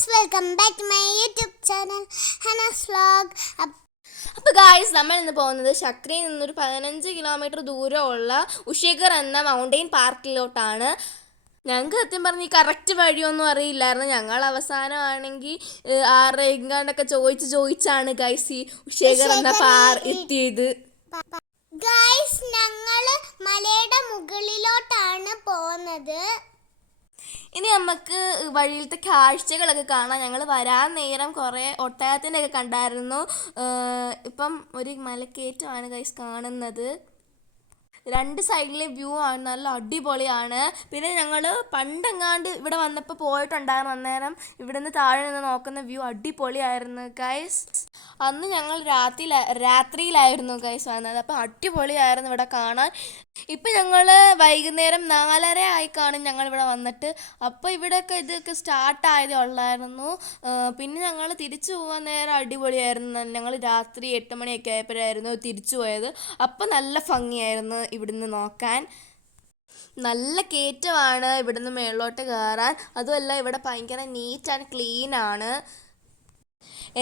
Guys welcome back to my YouTube channel Hanas vlog അപ്പോൾ guys നമ്മൾ ഇന്ന് പോകുന്നത് ശക്രിയിൽ നിന്നൊരു പതിനഞ്ച് കിലോമീറ്റർ ദൂരമുള്ള ഉഷേഖർ എന്ന മൗണ്ടെയിൻ പാർക്കിലോട്ടാണ് ഞങ്ങൾക്ക് സത്യം പറഞ്ഞ് ഈ കറക്റ്റ് വഴിയൊന്നും അറിയില്ലായിരുന്നു. ഞങ്ങൾ അവസാനമാണെങ്കിൽ ആറ് എങ്ങാണ്ടൊക്കെ ചോദിച്ച് ചോദിച്ചാണ് ഗൈസ് ഈ ഉഷേഖർ എന്ന പാർ എത്തിയത്. ഗൈസ് ഞങ്ങൾ മലയുടെ മുകളിലോട്ടാണ് പോകുന്നത്. ഇനി നമുക്ക് വഴിയിലത്തെ കാഴ്ചകളൊക്കെ കാണാം. ഞങ്ങൾ വരാൻ നേരം കുറേ ഒട്ടകത്തിന്റെ ഒക്കെ കണ്ടായിരുന്നു ഇപ്പം ഒരു മലക്കയറ്റമാണ് ഗൈസ് കാണുന്നത്. രണ്ട് സൈഡിലെ വ്യൂ ആണ് നല്ല അടിപൊളിയാണ്. പിന്നെ ഞങ്ങൾ പണ്ടെങ്ങാണ്ട് ഇവിടെ വന്നപ്പോൾ പോയിട്ടുണ്ടായിരുന്നു അന്നേരം ഇവിടുന്ന് താഴെ നിന്ന് നോക്കുന്ന വ്യൂ അടിപൊളിയായിരുന്നു ഗൈസ് അന്ന് ഞങ്ങൾ രാത്രി രാത്രിയിലായിരുന്നു ഗൈസ് വന്നത്. അപ്പോൾ അടിപൊളിയായിരുന്നു ഇവിടെ കാണാൻ. ഇപ്പം ഞങ്ങൾ വൈകുന്നേരം നാലര ആയി കാണും ഞങ്ങൾ ഇവിടെ വന്നിട്ട്. അപ്പോൾ ഇവിടെയൊക്കെ ഇതൊക്കെ സ്റ്റാർട്ട് ആയതേ ഉള്ളായിരുന്നു. പിന്നെ ഞങ്ങൾ തിരിച്ചു പോകാൻ നേരം അടിപൊളിയായിരുന്നു. ഞങ്ങൾ രാത്രി എട്ട് മണിയൊക്കെ ആയപ്പോഴായിരുന്നു തിരിച്ചു പോയത്. അപ്പം നല്ല ഭംഗിയായിരുന്നു. ഇവിടുന്ന് നോക്കാൻ. നല്ല കയറ്റമാണ് ഇവിടുന്ന് മേളിലോട്ട് കയറാൻ. അതുമല്ല ഇവിടെ ഭയങ്കര നീറ്റ് ആൻഡ് ക്ലീൻ ആണ്.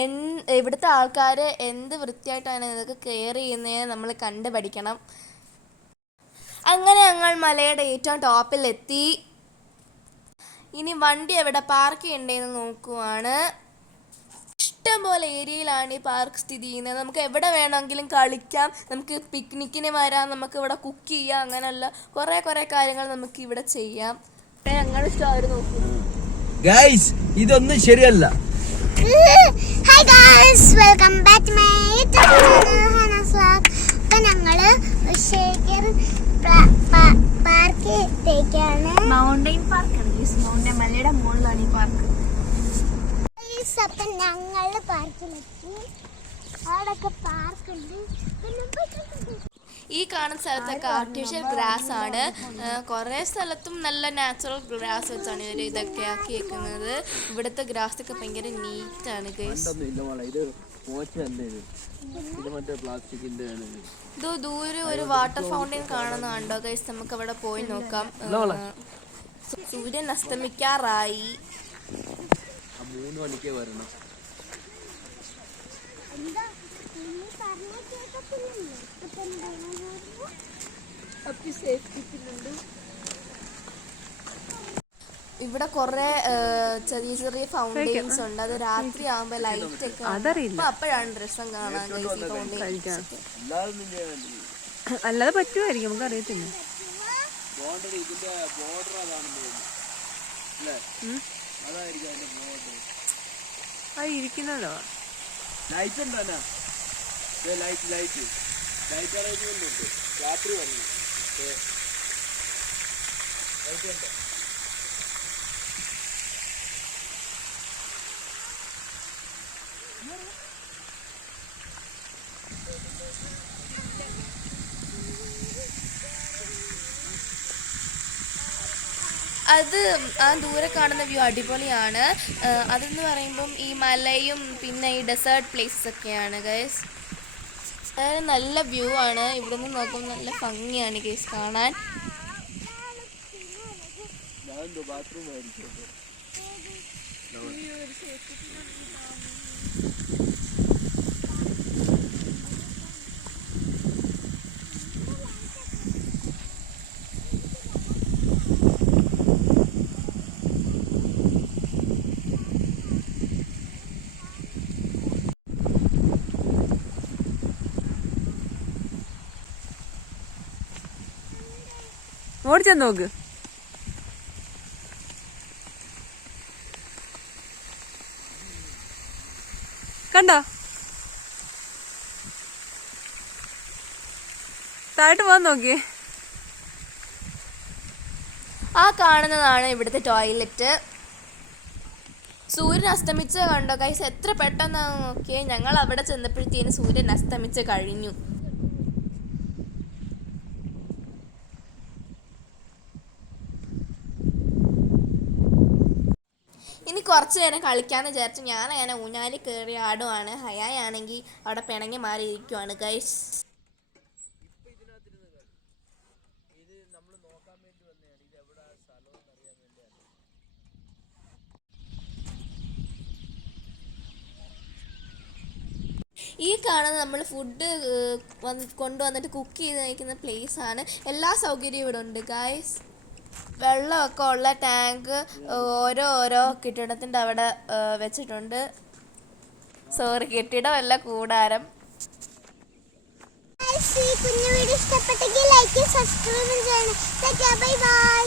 എൻ ഇവിടുത്തെ ആൾക്കാർ എന്ത് വൃത്തിയായിട്ടാണ് ഇതൊക്കെ കെയർ ചെയ്യുന്നതെന്ന് നമ്മൾ കണ്ടു പഠിക്കണം അങ്ങനെ ഞങ്ങൾ മലയുടെ ഏറ്റവും ടോപ്പിൽ എത്തി ഇനി വണ്ടി എവിടെ പാർക്ക് ചെയ്യണ്ടേന്ന് നോക്കുവാണ്. ഇഷ്ടംപോലെ ഏരിയയിലാണ് ഈ പാർക്ക് സ്ഥിതി ചെയ്യുന്നത്. നമുക്ക് എവിടെ വേണമെങ്കിലും കളിക്കാം നമുക്ക് പിക്നിക്കിന് വരാം നമുക്ക് ഇവിടെ കുക്ക് ചെയ്യാം അങ്ങനെയുള്ള കുറേ കുറേ കാര്യങ്ങൾ നമുക്ക് ഇവിടെ ചെയ്യാം. ഞങ്ങൾ ഇഷ്ടം നോക്കും. ഗൈസ് ഇതൊന്നും ശരിയല്ല. Hi guys welcome back to my YouTube channel Hanas vlog അപ്പോൾ ഞങ്ങൾ ശേഖർ പാർക്ക് എത്തിയേക്കാണ് മൗണ്ടെയിൻ പാർക്കാണ് മൗണ്ടെയിൻ മലയുടെ മുകളിലാണ് ഈ പാർക്ക് ഗൈസ് അപ്പം ഞങ്ങൾ പാർക്കിലെത്തി അവിടെയൊക്കെ പാർക്കുണ്ട് പിന്നെ ഈ കാണുന്ന സ്ഥലത്തൊക്കെ ആർട്ടിഫിഷ്യൽ ഗ്രാസ് ആണ്. കുറേ സ്ഥലത്തും നല്ല നാച്ചുറൽ ഗ്രാസ് വെച്ചാണ് ഇവർ ഇതൊക്കെ ആക്കി വെക്കുന്നത് ഇവിടുത്തെ ഗ്രാസ് ഒക്കെ ഭയങ്കര നീറ്റ് ഇത് ദൂരെ ഒരു വാട്ടർ ഫൗണ്ടൈൻ കാണുന്നുണ്ടോ ഗൈസ് നമുക്ക് അവിടെ പോയി നോക്കാം. സൂര്യൻ അസ്തമിക്കാറായി. മൂന്ന് മണിക്ക് വരണം. ഇവിടെ കുറെ ചെറിയ ചെറിയ ഫൗണ്ടെയിൻസ് ഉണ്ട്. അത് രാത്രി ആകുമ്പോ ലൈറ്റ് ഒക്കെ അപ്പൊ അപ്പോഴാണ് രസം കാണാൻ അല്ലാതെ പറ്റുമായിരിക്കും നമുക്ക് അറിയത്തില്ല ബോർഡർ ഇതിന്റെ ബോർഡർ അതാണ് അതായിരിക്കും അതിന്റെ ഇരിക്കുന്നല്ലോ. ലൈറ്റ് ഉണ്ടോ ലൈറ്റ് ലൈറ്റ് ലൈറ്റ് അറേഞ്ച്മെന്റ് ഉണ്ട് രാത്രി വന്നു. ലൈറ്റ് ഉണ്ടോ? അത് ആ ദൂരെ കാണുന്ന വ്യൂ അടിപൊളിയാണ്. അതെന്ന് പറയുമ്പം ഈ മലയും പിന്നെ ഈ ഡെസേർട്ട് പ്ലേസസ് ഒക്കെയാണ് ഗൈസ് അതായത് നല്ല വ്യൂ ആണ്. ഇവിടെ നിന്ന് നോക്കുമ്പോൾ നല്ല ഭംഗിയാണ് ഗൈസ് കാണാൻ. ഞാൻ ബാത്റൂം ഓടിച്ചെന്ന് നോക്ക്. കണ്ടോ? താഴോട്ട് പോകാൻ നോക്കിയേ. ആ കാണുന്നതാണ് ഇവിടുത്തെ ടോയ്ലറ്റ് സൂര്യൻ അസ്തമിച്ച കണ്ടോ? കൈസ് എത്ര പെട്ടെന്നാണ് നോക്കിയേ? ഞങ്ങൾ അവിടെ ചെന്നപ്പോഴത്തേന് സൂര്യൻ അസ്തമിച്ച് കഴിഞ്ഞു. കുറച്ച് നേരം കളിക്കാന്ന് വിചാരിച്ചു ഞാൻ അങ്ങനെ ഊഞ്ഞാലി കയറി ആടുവാണ്. ഹയായാണെങ്കിൽ അവിടെ പിണങ്ങി മാറി ഇരിക്കുവാണ് ഗൈസ് ഈ കാണുന്ന നമ്മൾ ഫുഡ് കൊണ്ടുവന്നിട്ട് കുക്ക് ചെയ്ത് കഴിക്കുന്ന ആണ്. എല്ലാ സൗകര്യവും ഇവിടെ ഉണ്ട് ഗായ്സ് വെള്ളമൊക്കെ ഉള്ള ടാങ്ക് ഓരോ ഓരോ കെട്ടിടത്തിന്റെ അവിടെ വെച്ചിട്ടുണ്ട്. സോറി കെട്ടിടമല്ല കൂടാരം. ഈ കുഞ്ഞു വീഡിയോ ഇഷ്ടപ്പെട്ടെങ്കിൽ ലൈക്ക് സബ്സ്ക്രൈബ് ചെയ്യണം. Bye bye